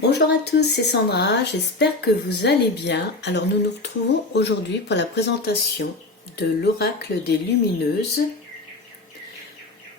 Bonjour à tous, c'est Sandra, j'espère que vous allez bien. Alors nous nous retrouvons aujourd'hui pour la présentation de l'Oracle des Lumineuses,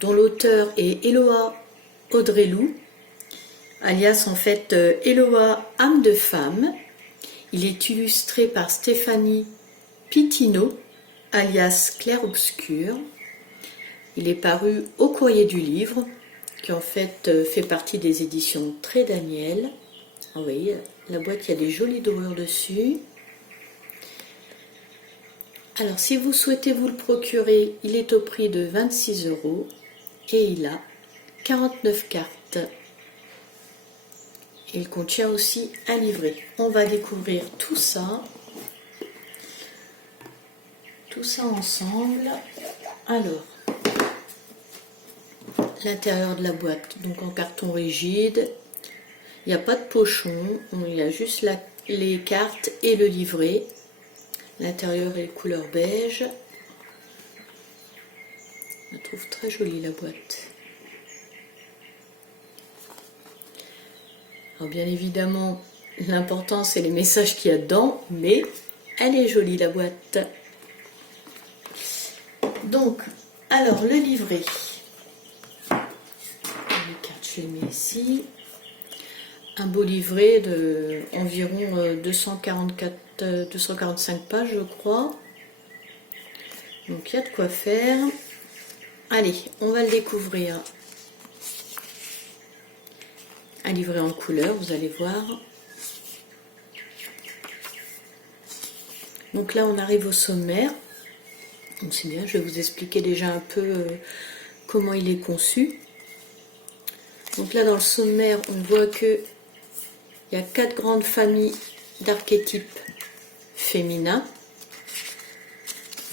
dont l'auteur est Eloa Audrey-Lou, alias en fait Eloa âme de femme. Il est illustré par Stéphanie Pitino, alias Clair Obscur. Il est paru au Courrier du Livre, qui en fait partie des éditions Très Daniel. Vous voyez, la boîte, il y a des jolies dorures dessus. Alors, si vous souhaitez vous le procurer, il est au prix de 26 € et il a 49 cartes. Il contient aussi un livret. On va découvrir tout ça ensemble. Alors, l'intérieur de la boîte, donc en carton rigide. Il n'y a pas de pochon, il y a juste les cartes et le livret. L'intérieur est couleur beige. Je la trouve très jolie la boîte. Alors bien évidemment, l'important c'est les messages qu'il y a dedans, mais elle est jolie la boîte. Donc, alors le livret. Les cartes, je les mets ici. Un beau livret de environ 245 pages, je crois. Donc il y a de quoi faire. Allez, on va le découvrir. Un livret en couleur, vous allez voir. Donc là, on arrive au sommaire. Donc c'est bien, je vais vous expliquer déjà un peu comment il est conçu. Donc là, dans le sommaire, on voit que il y a 4 grandes familles d'archétypes féminins.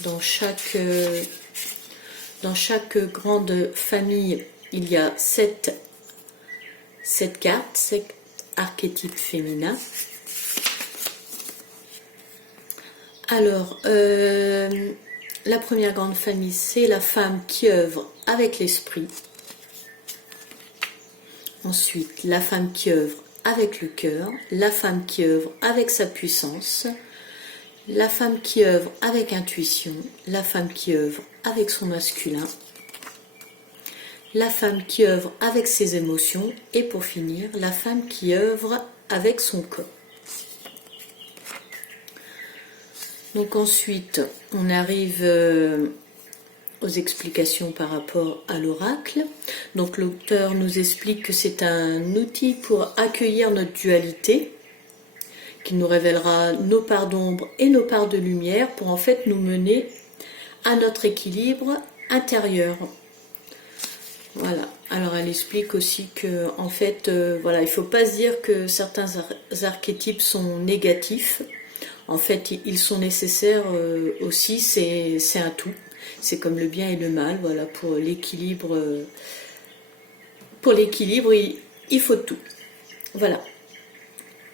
Dans chaque grande famille, il y a 7 cartes, 7 archétypes féminins. Alors, la première grande famille, c'est la femme qui œuvre avec l'esprit. Ensuite, la femme qui œuvre avec le cœur, la femme qui œuvre avec sa puissance, la femme qui œuvre avec intuition, la femme qui œuvre avec son masculin, la femme qui œuvre avec ses émotions et pour finir, la femme qui œuvre avec son corps. Donc ensuite, on arrive aux explications par rapport à l'oracle. Donc l'auteur nous explique que c'est un outil pour accueillir notre dualité, qui nous révélera nos parts d'ombre et nos parts de lumière pour en fait nous mener à notre équilibre intérieur. Voilà. Alors elle explique aussi que en fait, voilà, il ne faut pas se dire que certains archétypes sont négatifs. En fait, ils sont nécessaires aussi, c'est un tout. C'est comme le bien et le mal, voilà, pour l'équilibre. Il faut tout. Voilà.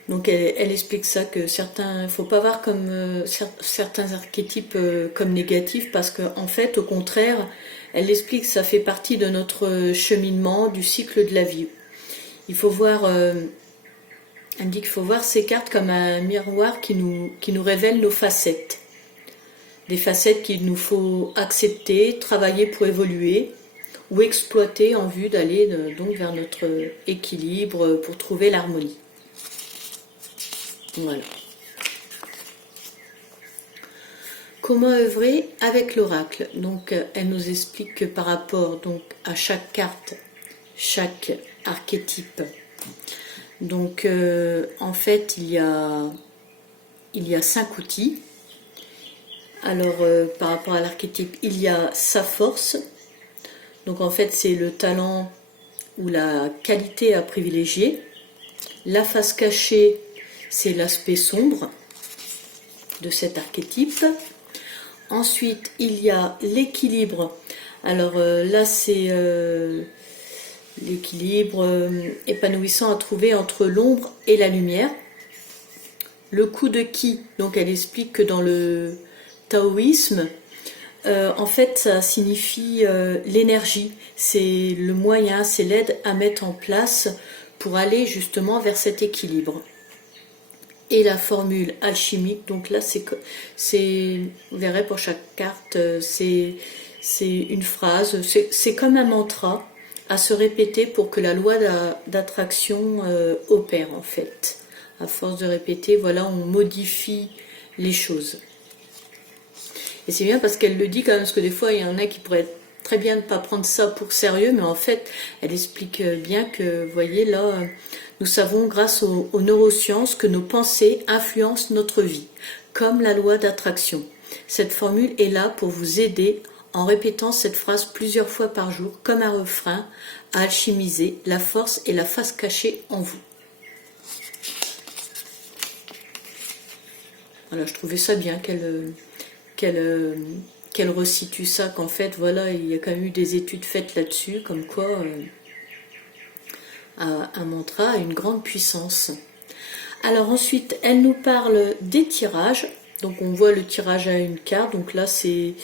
Donc elle explique ça, que certains, faut pas voir comme certains archétypes comme négatifs, parce qu'en fait, au contraire, elle explique que ça fait partie de notre cheminement, du cycle de la vie. Il faut voir, elle dit qu'il faut voir ces cartes comme un miroir qui nous révèle nos facettes. Des facettes qu'il nous faut accepter, travailler pour évoluer, ou exploiter en vue d'aller donc vers notre équilibre pour trouver l'harmonie. Voilà. Comment œuvrer avec l'oracle? Donc elle nous explique que par rapport donc à chaque carte, chaque archétype, donc en fait il y a 5 outils. Alors par rapport à l'archétype, il y a sa force. Donc en fait c'est le talent ou la qualité à privilégier. La face cachée, c'est l'aspect sombre de cet archétype. Ensuite, il y a l'équilibre. Alors là, c'est l'équilibre épanouissant à trouver entre l'ombre et la lumière. Le coup de ki, donc elle explique que dans le taoïsme, en fait, ça signifie l'énergie. C'est le moyen, c'est l'aide à mettre en place pour aller justement vers cet équilibre. Et la formule alchimique, donc là vous verrez pour chaque carte, c'est une phrase, c'est comme un mantra à se répéter pour que la loi d'attraction opère en fait. À force de répéter, voilà, on modifie les choses. Et c'est bien parce qu'elle le dit quand même, parce que des fois il y en a qui pourraient très bien ne pas prendre ça pour sérieux, mais en fait elle explique bien que, vous voyez là, nous savons grâce aux neurosciences que nos pensées influencent notre vie, comme la loi d'attraction. Cette formule est là pour vous aider en répétant cette phrase plusieurs fois par jour, comme un refrain, à alchimiser la force et la face cachée en vous. Voilà, je trouvais ça bien qu'elle resitue ça, qu'en fait, voilà, il y a quand même eu des études faites là-dessus, comme quoi un mantra a une grande puissance. Alors ensuite, elle nous parle des tirages. Donc on voit le tirage à une carte. Donc là, si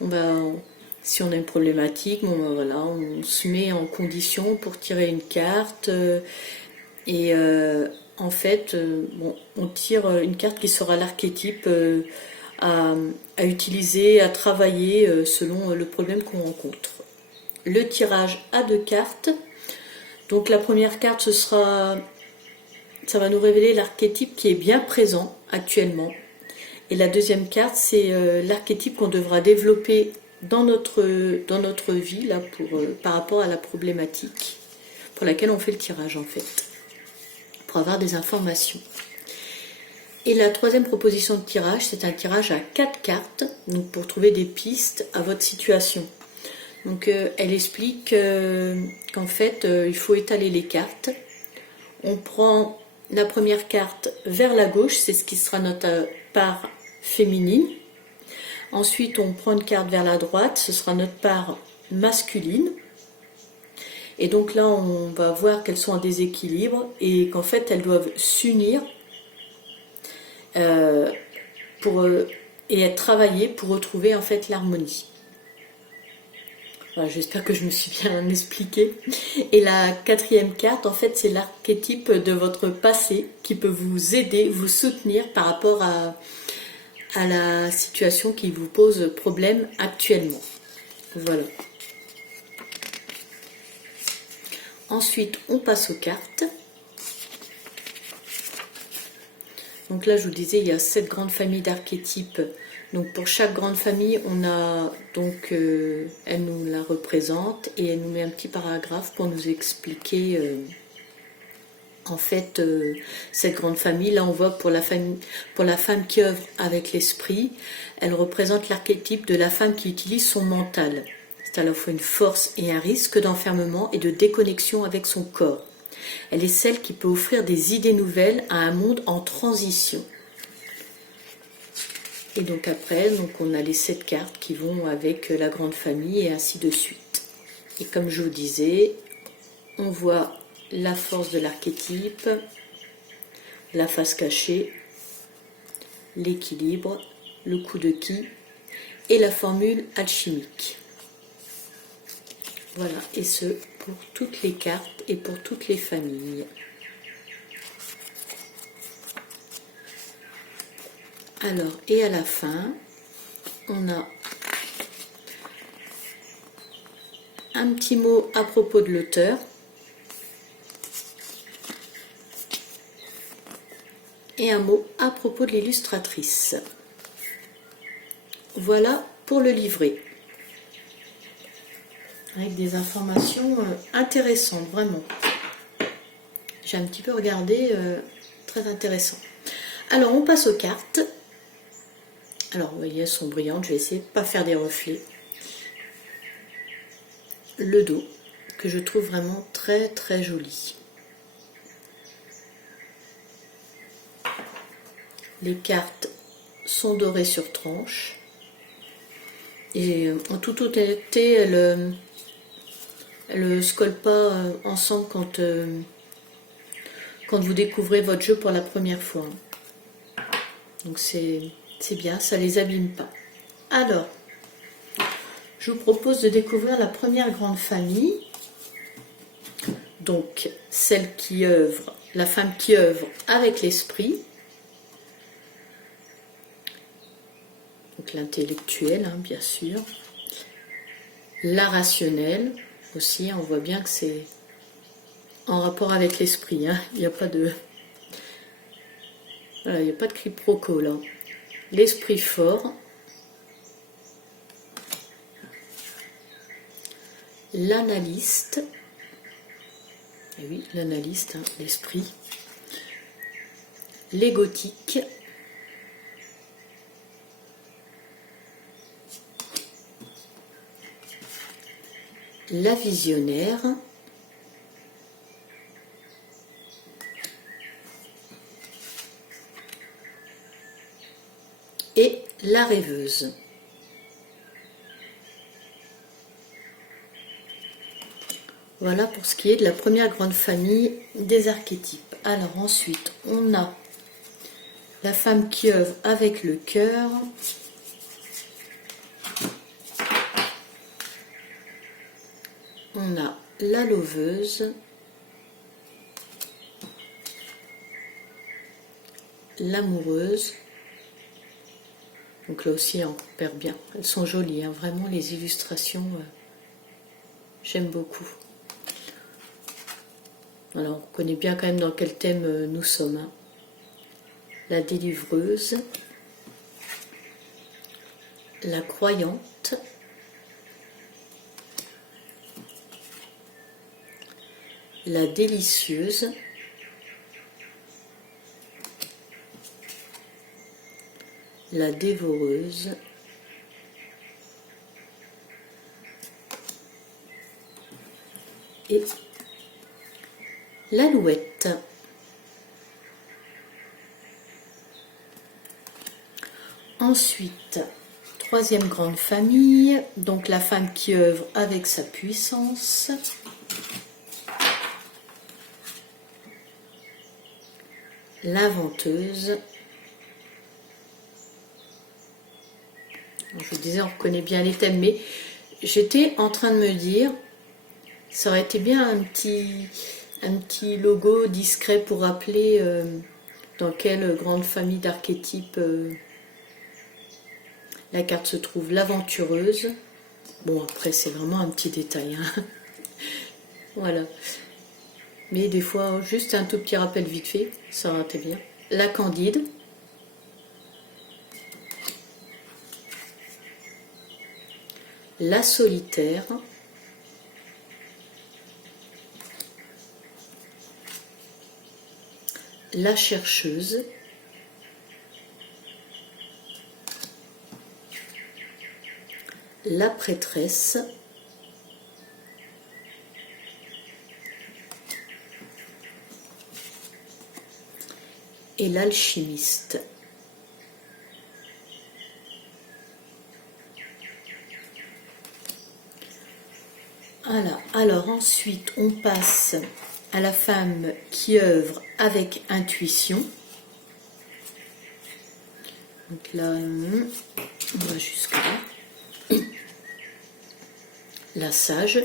on a une problématique, bon, ben voilà, on se met en condition pour tirer une carte. En fait, on tire une carte qui sera l'archétype à utiliser, à travailler selon le problème qu'on rencontre. Le tirage à 2 cartes. Donc la première carte, ça va nous révéler l'archétype qui est bien présent actuellement. Et la deuxième carte, c'est l'archétype qu'on devra développer dans notre vie là, par rapport à la problématique pour laquelle on fait le tirage en fait, pour avoir des informations. Et la troisième proposition de tirage, c'est un tirage à 4 cartes, donc pour trouver des pistes à votre situation. Donc elle explique qu'en fait, il faut étaler les cartes. On prend la première carte vers la gauche, c'est ce qui sera notre part féminine. Ensuite, on prend une carte vers la droite, ce sera notre part masculine. Et donc là, on va voir qu'elles sont en déséquilibre et qu'en fait, elles doivent s'unir et être travaillées pour retrouver en fait l'harmonie. Voilà, j'espère que je me suis bien expliquée. Et la quatrième carte, en fait, c'est l'archétype de votre passé qui peut vous aider, vous soutenir par rapport à la situation qui vous pose problème actuellement. Voilà. Ensuite, on passe aux cartes. Donc là, je vous disais, il y a 7 grandes familles d'archétypes. Donc pour chaque grande famille, on a donc elle nous la représente et elle nous met un petit paragraphe pour nous expliquer en fait cette grande famille. Là, on voit pour la femme qui œuvre avec l'esprit, elle représente l'archétype de la femme qui utilise son mental. C'est à la fois une force et un risque d'enfermement et de déconnexion avec son corps. Elle est celle qui peut offrir des idées nouvelles à un monde en transition. Et donc après, on a les 7 cartes qui vont avec la grande famille et ainsi de suite. Et comme je vous disais, on voit la force de l'archétype, la face cachée, l'équilibre, le coup de qui et la formule alchimique. Voilà, et ce pour toutes les cartes et pour toutes les familles. Alors, et à la fin, on a un petit mot à propos de l'auteur et un mot à propos de l'illustratrice. Voilà pour le livret. Avec des informations intéressantes, vraiment. J'ai un petit peu regardé, très intéressant. Alors, on passe aux cartes. Alors, vous voyez, elles sont brillantes. Je vais essayer de ne pas faire des reflets. Le dos, que je trouve vraiment très très joli. Les cartes sont dorées sur tranche. Et en toute honnêteté, elles ne se collent pas ensemble quand vous découvrez votre jeu pour la première fois. Donc c'est bien, ça les abîme pas. Alors, je vous propose de découvrir la première grande famille, donc celle qui œuvre, la femme qui œuvre avec l'esprit, donc l'intellectuel, hein, bien sûr, la rationnelle aussi, on voit bien que c'est en rapport avec l'esprit, hein. Il n'y a pas de... Voilà, il n'y a pas de quiproquo là. L'esprit fort, l'analyste, et oui, l'analyste, hein, l'esprit, l'égotique, la visionnaire, et la rêveuse. Voilà pour ce qui est de la première grande famille des archétypes. Alors ensuite, on a la femme qui œuvre avec le cœur, on a la lauveuse, l'amoureuse. Donc là aussi on perd bien, elles sont jolies, hein. Vraiment les illustrations, j'aime beaucoup. Alors on connaît bien quand même dans quel thème nous sommes, hein. La délivreuse, la croyante, la délicieuse, la dévoreuse, et l'alouette. Ensuite, troisième grande famille, donc la femme qui œuvre avec sa puissance, l'inventeuse. Je vous disais, on reconnaît bien les thèmes, mais j'étais en train de me dire, ça aurait été bien un petit logo discret pour rappeler dans quelle grande famille d'archétypes la carte se trouve. L'aventureuse. Bon, après, c'est vraiment un petit détail, hein. Voilà. Mais des fois, juste un tout petit rappel vite fait, ça aurait été bien. La candide. La solitaire. La chercheuse. La prêtresse. Et l'alchimiste. Voilà. Alors ensuite, on passe à la femme qui œuvre avec intuition. Donc là, on va jusque là. La sage.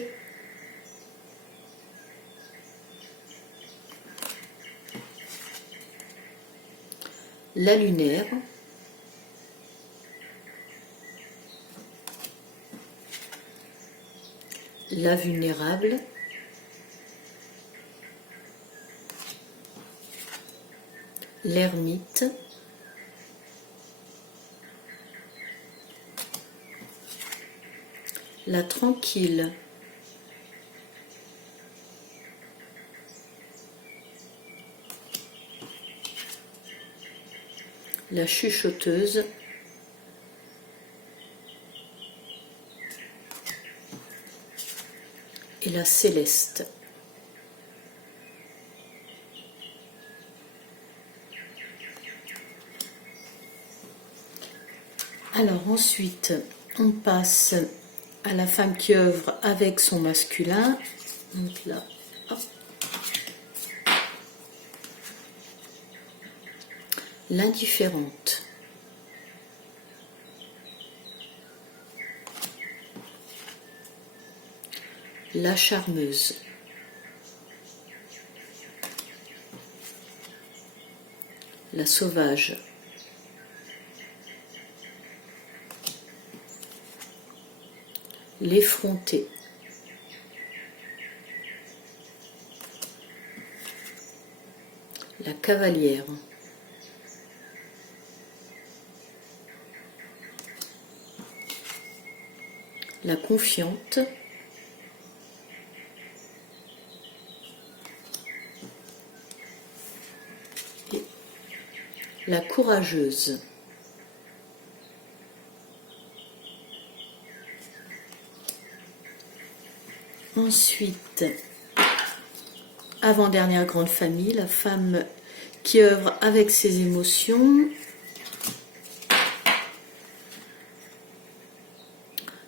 La lunaire. La vulnérable. L'ermite. La tranquille. La chuchoteuse. Et la céleste. Alors ensuite, on passe à la femme qui œuvre avec son masculin. Donc là, hop. L'indifférente. La charmeuse. la sauvage, l'effrontée, la cavalière, la confiante, et la courageuse. Ensuite, avant-dernière grande famille, la femme qui œuvre avec ses émotions.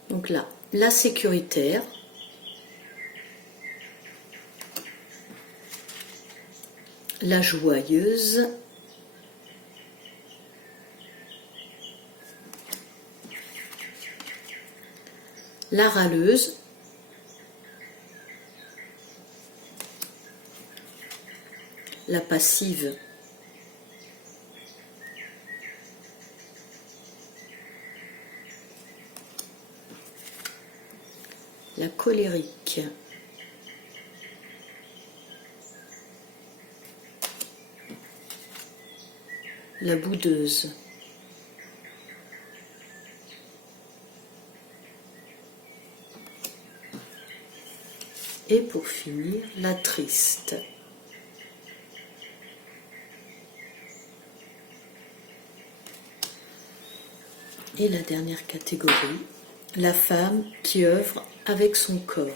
Donc là, la sécuritaire, la joyeuse, la râleuse, la passive, la colérique, la boudeuse, et pour finir, la triste. Et la dernière catégorie, la femme qui œuvre avec son corps.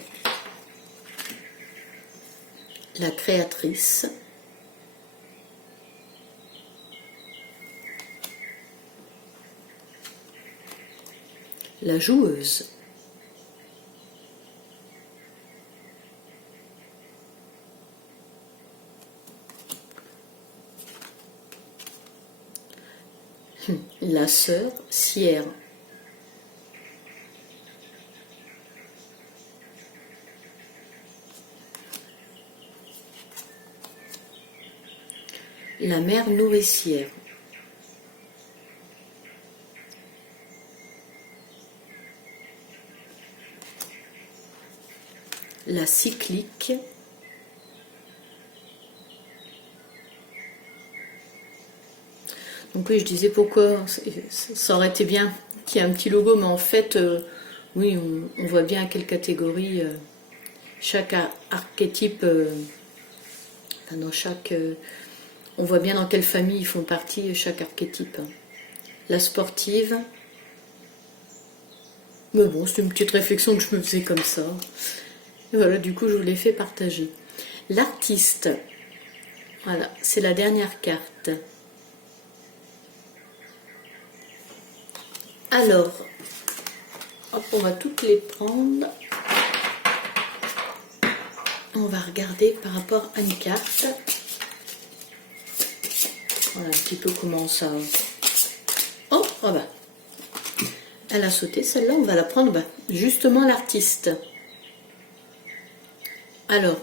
La créatrice, la joueuse, la sœur Sierre, la mère nourricière, la cyclique, donc oui, je disais pourquoi ça aurait été bien qu'il y ait un petit logo, mais en fait, oui, on voit bien à quelle catégorie chaque archétype, dans chaque, on voit bien dans quelle famille ils font partie chaque archétype. La sportive, mais bon, c'est une petite réflexion que je me faisais comme ça. Et voilà, du coup, je vous l'ai fait partager. L'artiste, voilà, c'est la dernière carte. Alors, hop, on va toutes les prendre. On va regarder par rapport à une carte. Voilà un petit peu comment ça... Oh, oh bah. Elle a sauté, celle-là, on va la prendre. Bah, justement, l'artiste. Alors,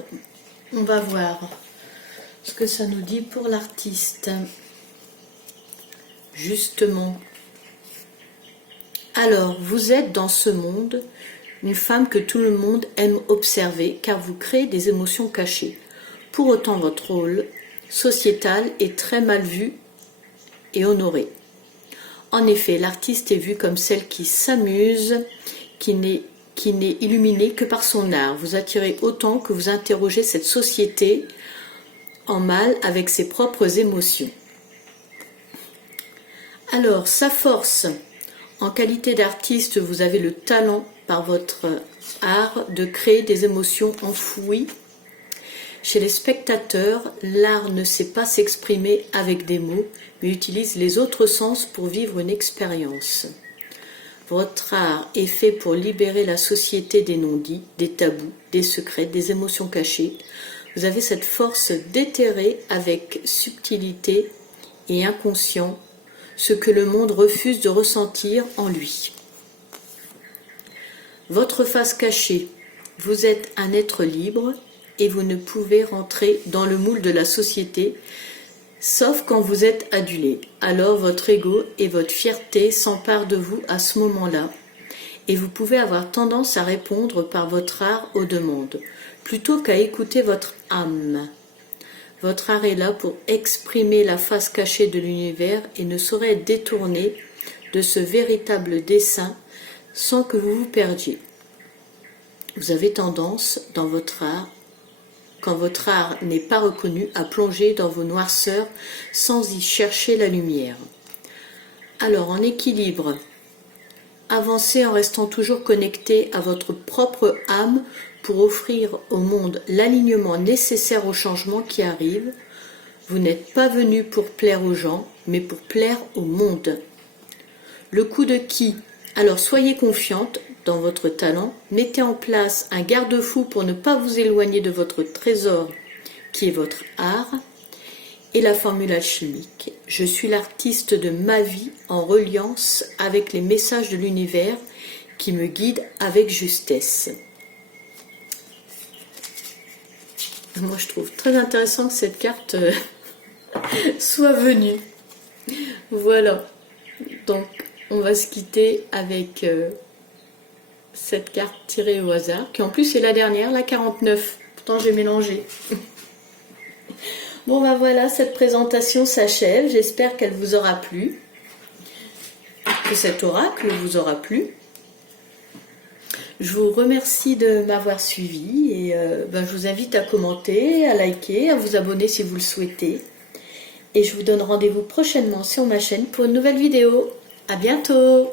on va voir ce que ça nous dit pour l'artiste. Justement. Alors, vous êtes dans ce monde une femme que tout le monde aime observer car vous créez des émotions cachées. Pour autant, votre rôle sociétal est très mal vu et honoré. En effet, l'artiste est vue comme celle qui s'amuse, qui n'est illuminée que par son art. Vous attirez autant que vous interrogez cette société en mal avec ses propres émotions. Alors, sa force... En qualité d'artiste, vous avez le talent par votre art de créer des émotions enfouies. Chez les spectateurs, l'art ne sait pas s'exprimer avec des mots, mais utilise les autres sens pour vivre une expérience. Votre art est fait pour libérer la société des non-dits, des tabous, des secrets, des émotions cachées. Vous avez cette force d'éthérer avec subtilité et inconscient ce que le monde refuse de ressentir en lui. Votre face cachée, vous êtes un être libre et vous ne pouvez rentrer dans le moule de la société sauf quand vous êtes adulé. Alors votre ego et votre fierté s'emparent de vous à ce moment-là, et vous pouvez avoir tendance à répondre par votre art aux demandes, plutôt qu'à écouter votre âme. Votre art est là pour exprimer la face cachée de l'univers et ne saurait être détourné de ce véritable dessein sans que vous vous perdiez. Vous avez tendance, dans votre art, quand votre art n'est pas reconnu, à plonger dans vos noirceurs sans y chercher la lumière. Alors, en équilibre, avancez en restant toujours connecté à votre propre âme pour offrir au monde l'alignement nécessaire au changement qui arrive. Vous n'êtes pas venu pour plaire aux gens, mais pour plaire au monde. Le coup de qui? Alors soyez confiante dans votre talent, mettez en place un garde-fou pour ne pas vous éloigner de votre trésor qui est votre art, et la formule alchimique. Je suis l'artiste de ma vie en reliance avec les messages de l'univers qui me guident avec justesse. Moi je trouve très intéressant que cette carte soit venue. Voilà, donc on va se quitter avec cette carte tirée au hasard, qui en plus est la dernière, la 49. Pourtant j'ai mélangé. Bon ben voilà, cette présentation s'achève. J'espère qu'elle vous aura plu, que cet oracle vous aura plu. Je vous remercie de m'avoir suivi et je vous invite à commenter, à liker, à vous abonner si vous le souhaitez. Et je vous donne rendez-vous prochainement sur ma chaîne pour une nouvelle vidéo. À bientôt!